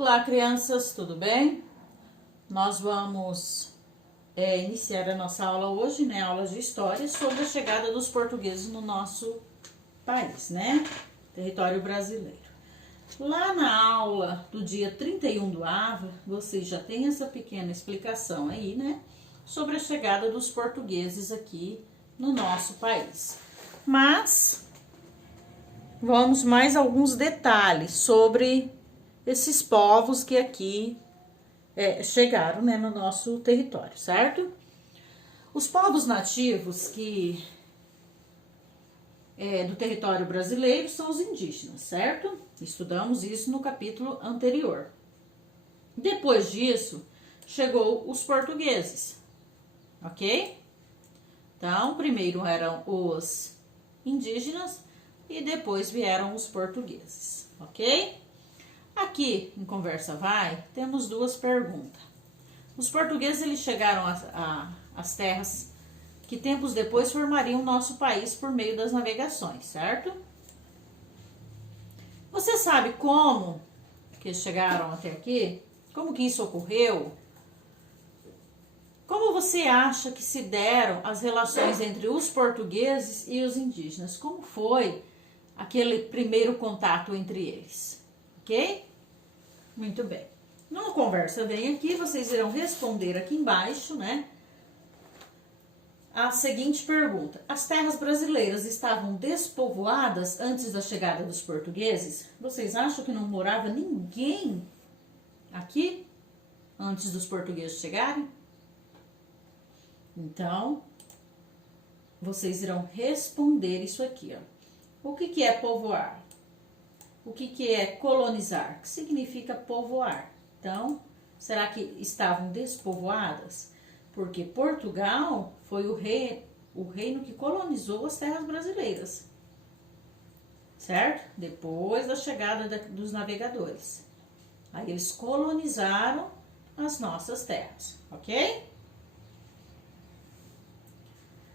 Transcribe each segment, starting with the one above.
Olá, crianças, tudo bem? Nós vamos iniciar a nossa aula hoje, né? Aula de história sobre a chegada dos portugueses no nosso país, né? Território brasileiro. Lá na aula do dia 31 do AVA, vocês já têm essa pequena explicação aí, né? Sobre a chegada dos portugueses aqui no nosso país. Mas vamos mais alguns detalhes sobre esses povos que aqui chegaram, né, no nosso território, certo? Os povos nativos que do território brasileiro são os indígenas, certo? Estudamos isso no capítulo anterior. Depois disso, chegou os portugueses, ok? Então, primeiro eram os indígenas e depois vieram os portugueses, ok? Aqui em Conversa Vai, temos duas perguntas. Os portugueses eles chegaram às terras que tempos depois formariam o nosso país por meio das navegações, certo? Você sabe como que eles chegaram até aqui? Como que isso ocorreu? Como você acha que se deram as relações entre os portugueses e os indígenas? Como foi aquele primeiro contato entre eles? Ok? Muito bem. No Conversa Vem aqui, vocês irão responder aqui embaixo, né? A seguinte pergunta: as terras brasileiras estavam despovoadas antes da chegada dos portugueses? Vocês acham que não morava ninguém aqui antes dos portugueses chegarem? Então, vocês irão responder isso aqui, ó. O que é povoar? O que é colonizar? O que significa povoar? Então, será que estavam despovoadas? Porque Portugal foi o reino que colonizou as terras brasileiras, certo? Depois da chegada dos navegadores. Aí eles colonizaram as nossas terras, ok?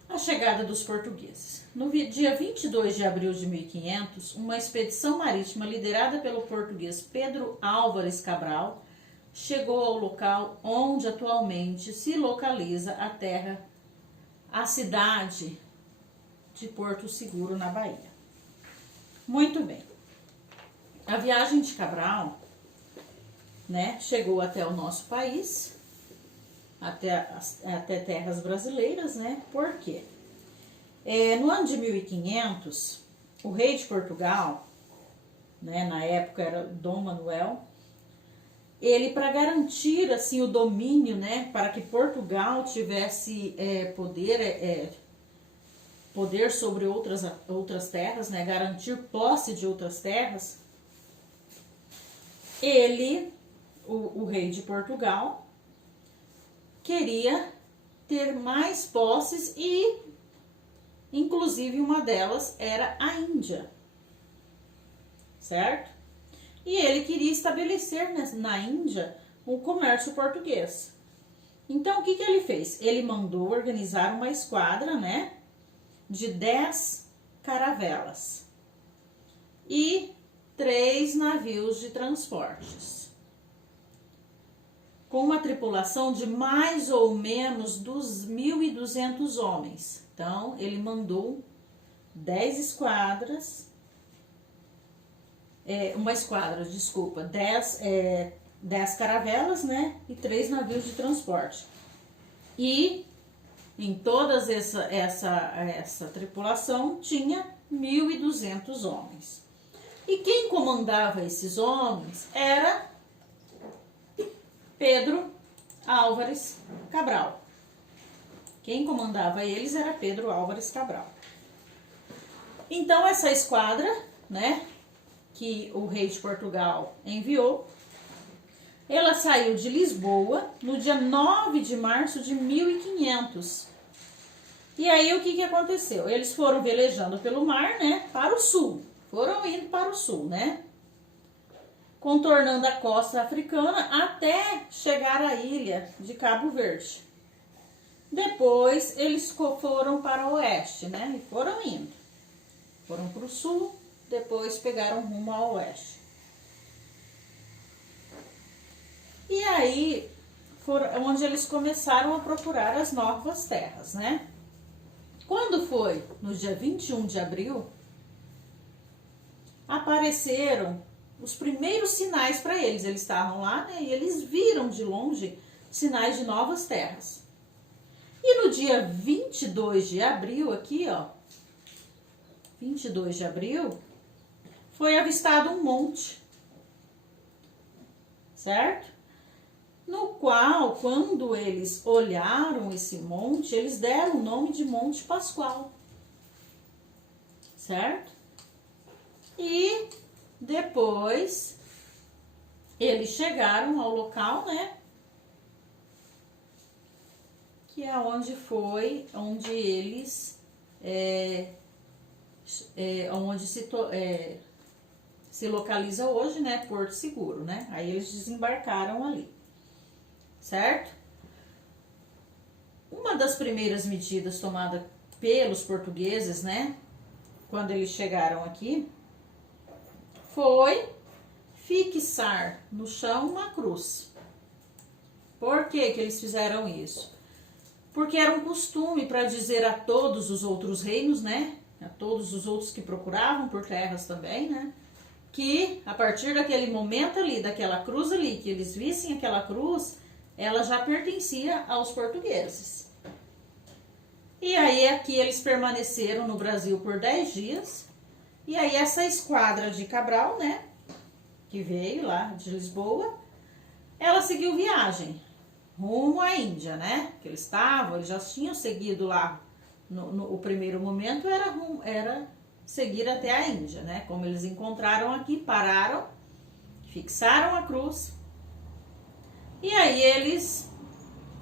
A chegada dos portugueses. No dia 22 de abril de 1500, uma expedição marítima liderada pelo português Pedro Álvares Cabral chegou ao local onde atualmente se localiza a cidade de Porto Seguro, na Bahia. Muito bem. A viagem de Cabral, né, chegou até o nosso país, até terras brasileiras, né? Por quê? No ano de 1500, o rei de Portugal, né, na época era Dom Manuel, ele, para garantir assim o domínio, né, para que Portugal tivesse poder sobre outras terras, né, garantir posse de outras terras, o rei de Portugal, queria ter mais posses e, inclusive, uma delas era a Índia, certo? E ele queria estabelecer na Índia um comércio português. Então, o que ele fez? Ele mandou organizar uma esquadra, né, de 10 caravelas e 3 navios de transportes, com uma tripulação de mais ou menos 2.200 homens. Então, ele mandou 10 esquadras, 10 caravelas, né, e 3 navios de transporte. E em toda essa tripulação tinha 1.200 homens. E quem comandava esses homens era Pedro Álvares Cabral. Quem comandava eles era Pedro Álvares Cabral. Então, essa esquadra, né, que o rei de Portugal enviou, ela saiu de Lisboa no dia 9 de março de 1500. E aí, o que aconteceu? Eles foram velejando pelo mar, né, para o sul. Foram indo para o sul, né? Contornando a costa africana até chegar à ilha de Cabo Verde. Depois eles foram para o oeste, né? E foram indo. Foram para o sul, depois pegaram rumo ao oeste. aí, onde eles começaram a procurar as novas terras, né? Quando foi no dia 21 de abril, apareceram os primeiros sinais para eles. Eles estavam lá, né? E eles viram de longe sinais de novas terras. E no dia 22 de abril, aqui, ó, 22 de abril, foi avistado um monte, certo? No qual, quando eles olharam esse monte, eles deram o nome de Monte Pascoal, certo? E depois eles chegaram ao local, né? Que é onde eles onde se localiza hoje, né? Porto Seguro, né? Aí eles desembarcaram ali, certo? Uma das primeiras medidas tomadas pelos portugueses, né? Quando eles chegaram aqui, foi fixar no chão uma cruz. Por que que eles fizeram isso? Porque era um costume para dizer a todos os outros reinos, né? A todos os outros que procuravam por terras também, né? Que a partir daquele momento ali, daquela cruz ali, que eles vissem aquela cruz, ela já pertencia aos portugueses. E aí aqui eles permaneceram no Brasil por 10 dias. E aí essa esquadra de Cabral, né? Que veio lá de Lisboa, ela seguiu viagem rumo à Índia, né? Que eles já tinham seguido lá, o primeiro momento era seguir até a Índia, né? Como eles encontraram aqui, pararam, fixaram a cruz, e aí eles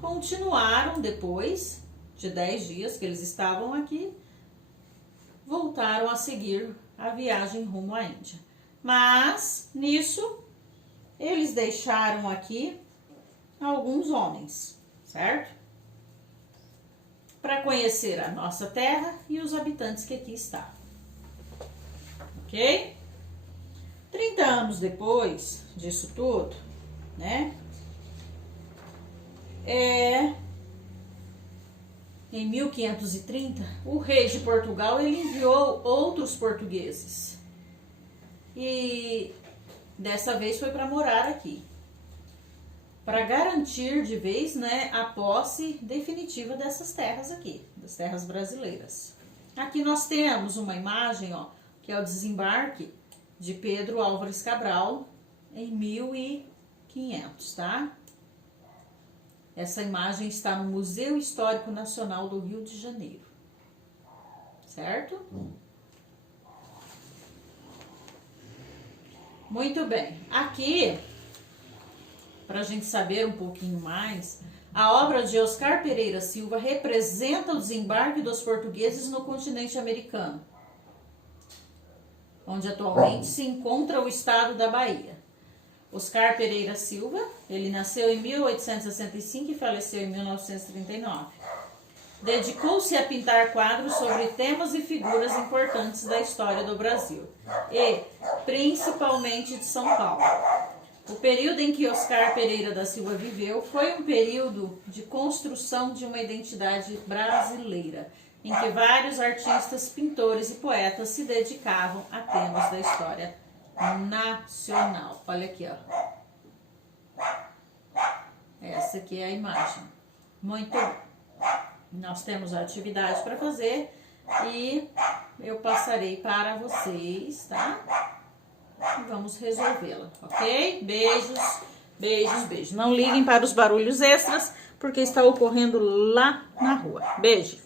continuaram depois de 10 dias que eles estavam aqui, voltaram a seguir a viagem rumo à Índia. Mas, nisso, eles deixaram aqui alguns homens, certo? Para conhecer a nossa terra e os habitantes que aqui estavam. Ok? 30 anos depois disso tudo, né? Em 1530, o rei de Portugal, ele enviou outros portugueses. E dessa vez foi para morar aqui, para garantir de vez, né, a posse definitiva dessas terras aqui, das terras brasileiras. Aqui nós temos uma imagem, ó, que é o desembarque de Pedro Álvares Cabral em 1500, tá? Essa imagem está no Museu Histórico Nacional do Rio de Janeiro, certo? Muito bem. Aqui, para a gente saber um pouquinho mais, a obra de Oscar Pereira Silva representa o desembarque dos portugueses no continente americano, onde atualmente se encontra o estado da Bahia. Oscar Pereira Silva, ele nasceu em 1865 e faleceu em 1939. Dedicou-se a pintar quadros sobre temas e figuras importantes da história do Brasil e, principalmente, de São Paulo. O período em que Oscar Pereira da Silva viveu foi um período de construção de uma identidade brasileira, em que vários artistas, pintores e poetas se dedicavam a temas da história nacional. Olha aqui, ó. Essa aqui é a imagem. Muito bom. Nós temos a atividade para fazer e eu passarei para vocês, tá? E vamos resolvê-la, ok? Beijos, beijos, beijos. Não liguem para os barulhos extras, porque está ocorrendo lá na rua. Beijo.